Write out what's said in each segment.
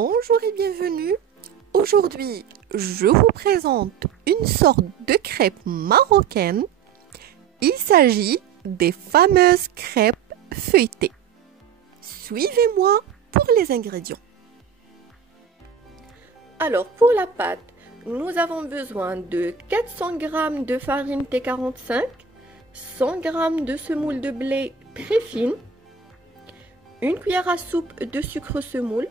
Bonjour et bienvenue. Aujourd'hui, je vous présente une sorte de crêpe marocaine. Il s'agit des fameuses crêpes feuilletées. Suivez-moi pour les ingrédients. Alors, pour la pâte, nous avons besoin de 400 g de farine T45, 100 g de semoule de blé très fine, une cuillère à soupe de sucre semoule,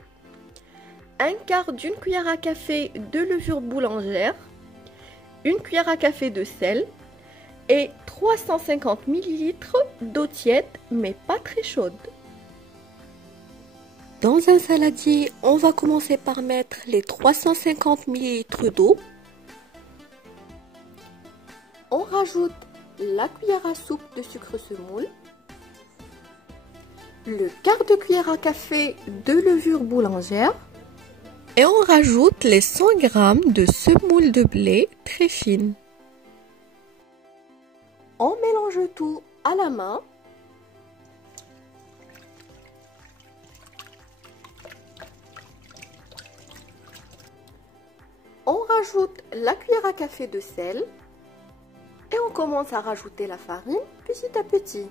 un quart d'une cuillère à café de levure boulangère, une cuillère à café de sel et 350 ml d'eau tiède mais pas très chaude. Dans un saladier, on va commencer par mettre les 350 ml d'eau. On rajoute la cuillère à soupe de sucre semoule, le quart de cuillère à café de levure boulangère et on rajoute les 100 g de semoule de blé très fine. On mélange tout à la main. On rajoute la cuillère à café de sel et on commence à rajouter la farine petit à petit.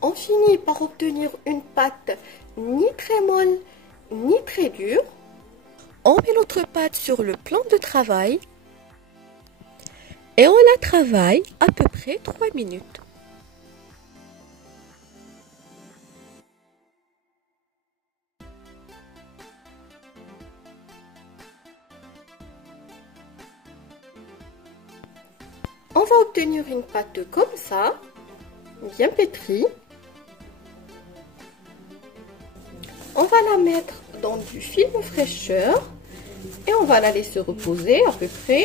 On finit par obtenir une pâte ni très molle ni très dure. On met notre pâte sur le plan de travail et on la travaille à peu près 3 minutes. On va obtenir une pâte comme ça, bien pétrie. On va la mettre dans du film fraîcheur et on va la laisser reposer à peu près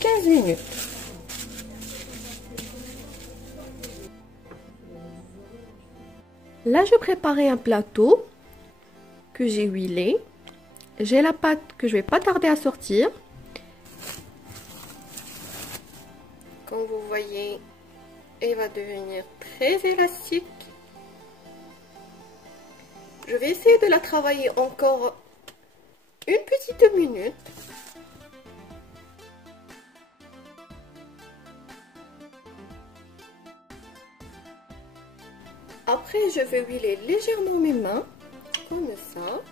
15 minutes. Là, je préparais un plateau que j'ai huilé. J'ai la pâte que je vais pas tarder à sortir. Comme vous voyez, elle va devenir très élastique. Je vais essayer de la travailler encore une petite minute. Après, je vais huiler légèrement mes mains, comme ça.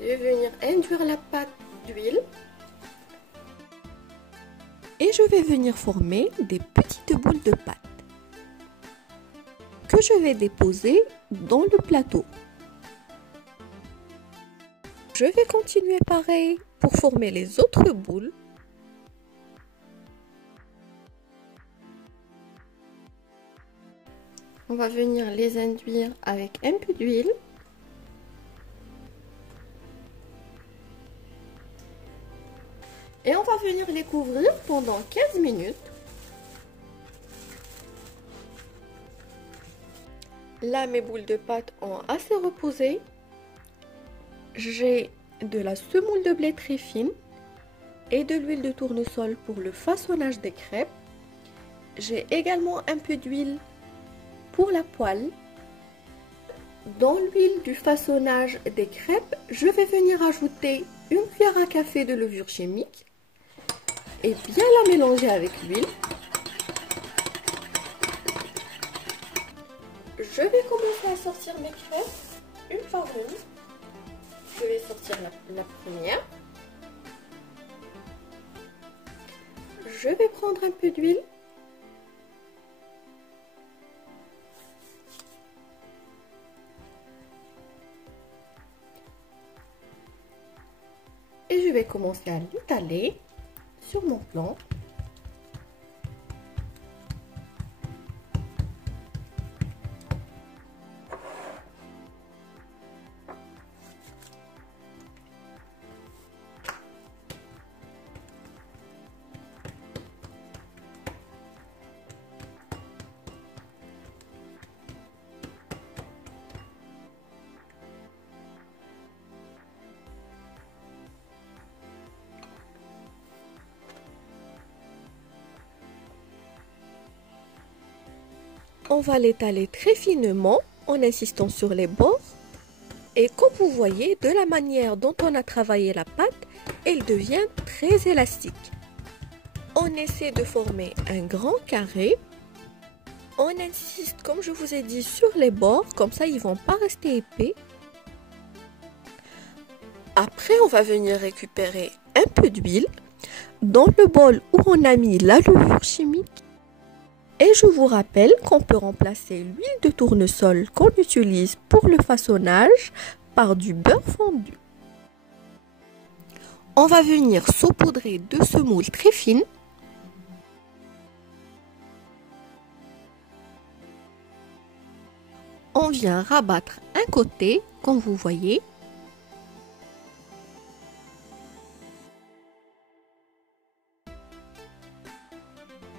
Je vais venir induire la pâte d'huile. Et je vais venir former des petites boules de pâte que je vais déposer dans le plateau. Je vais continuer pareil pour former les autres boules. On va venir les induire avec un peu d'huile. Et on va venir les couvrir pendant 15 minutes. Là, mes boules de pâte ont assez reposé. J'ai de la semoule de blé très fine et de l'huile de tournesol pour le façonnage des crêpes. J'ai également un peu d'huile pour la poêle. Dans l'huile du façonnage des crêpes, je vais venir ajouter une cuillère à café de levure chimique et bien la mélanger avec l'huile. Je vais commencer à sortir mes crêpes une par une. Je vais sortir la première. Je vais prendre un peu d'huile. Et je vais commencer à l'étaler sur mon plan. On va l'étaler très finement en insistant sur les bords. Et comme vous voyez, de la manière dont on a travaillé la pâte, elle devient très élastique. On essaie de former un grand carré. On insiste, comme je vous ai dit, sur les bords, comme ça ils ne vont pas rester épais. Après, on va venir récupérer un peu d'huile dans le bol où on a mis la levure chimique. Et je vous rappelle qu'on peut remplacer l'huile de tournesol qu'on utilise pour le façonnage par du beurre fondu. On va venir saupoudrer de semoule très fine. On vient rabattre un côté, comme vous voyez.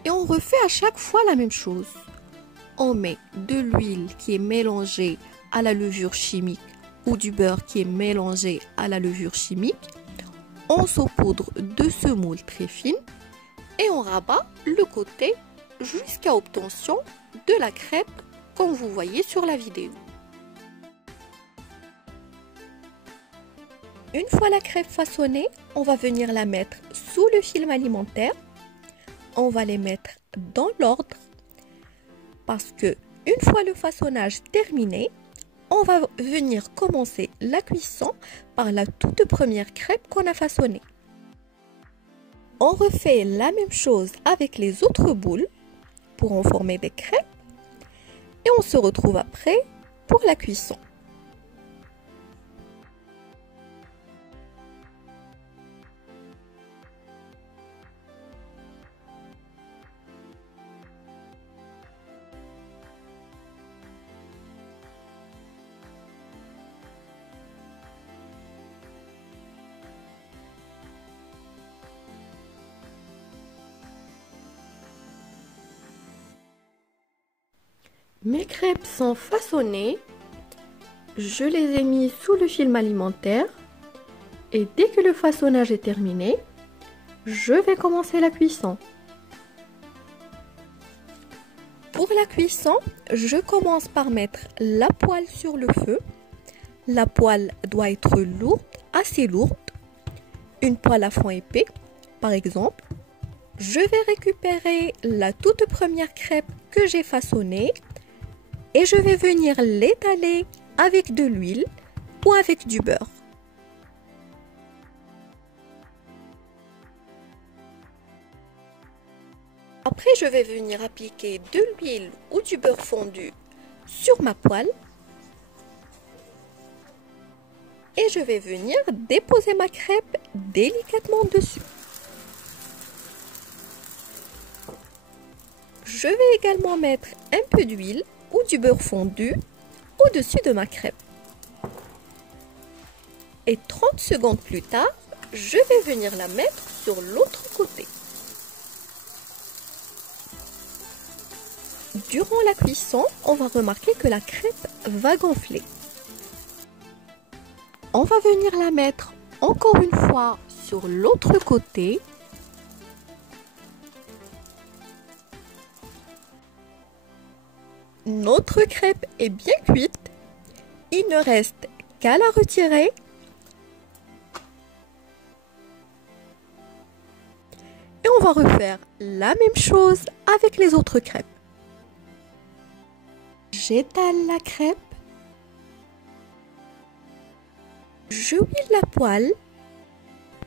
Et on refait à chaque fois la même chose. On met de l'huile qui est mélangée à la levure chimique ou du beurre qui est mélangé à la levure chimique. On saupoudre de semoule très fine et on rabat le côté jusqu'à obtention de la crêpe comme vous voyez sur la vidéo. Une fois la crêpe façonnée, on va venir la mettre sous le film alimentaire. On va les mettre dans l'ordre parce que une fois le façonnage terminé, on va venir commencer la cuisson par la toute première crêpe qu'on a façonnée. On refait la même chose avec les autres boules pour en former des crêpes et on se retrouve après pour la cuisson. Mes crêpes sont façonnées, je les ai mis sous le film alimentaire et dès que le façonnage est terminé, je vais commencer la cuisson. Pour la cuisson, je commence par mettre la poêle sur le feu. La poêle doit être lourde, assez lourde, une poêle à fond épais par exemple. Je vais récupérer la toute première crêpe que j'ai façonnée et je vais venir l'étaler avec de l'huile ou avec du beurre. Après, je vais venir appliquer de l'huile ou du beurre fondu sur ma poêle. Et je vais venir déposer ma crêpe délicatement dessus. Je vais également mettre un peu d'huile ou du beurre fondu au-dessus de ma crêpe. Et 30 secondes plus tard, je vais venir la mettre sur l'autre côté. Durant la cuisson, on va remarquer que la crêpe va gonfler. On va venir la mettre encore une fois sur l'autre côté. Notre crêpe est bien cuite. Il ne reste qu'à la retirer. Et on va refaire la même chose avec les autres crêpes. J'étale la crêpe. Je huile la poêle.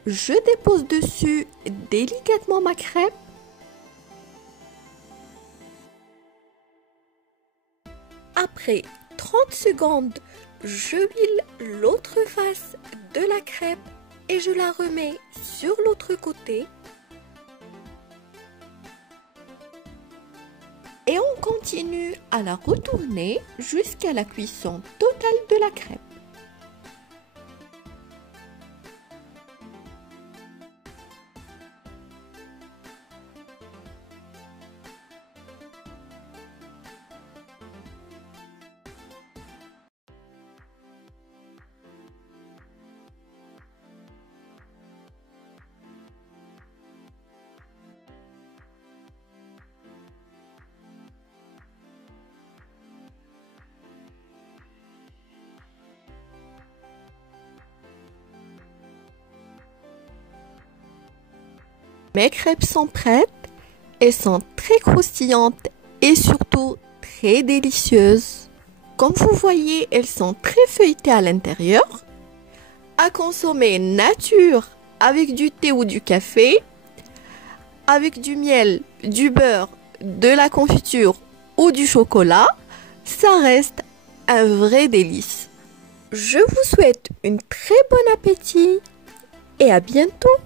Je dépose dessus délicatement ma crêpe. Après 30 secondes, je huile l'autre face de la crêpe et je la remets sur l'autre côté. Et on continue à la retourner jusqu'à la cuisson totale de la crêpe. Mes crêpes sont prêtes. Elles sont très croustillantes et surtout très délicieuses. Comme vous voyez, elles sont très feuilletées à l'intérieur. À consommer nature avec du thé ou du café, avec du miel, du beurre, de la confiture ou du chocolat, ça reste un vrai délice. Je vous souhaite un très bon appétit et à bientôt.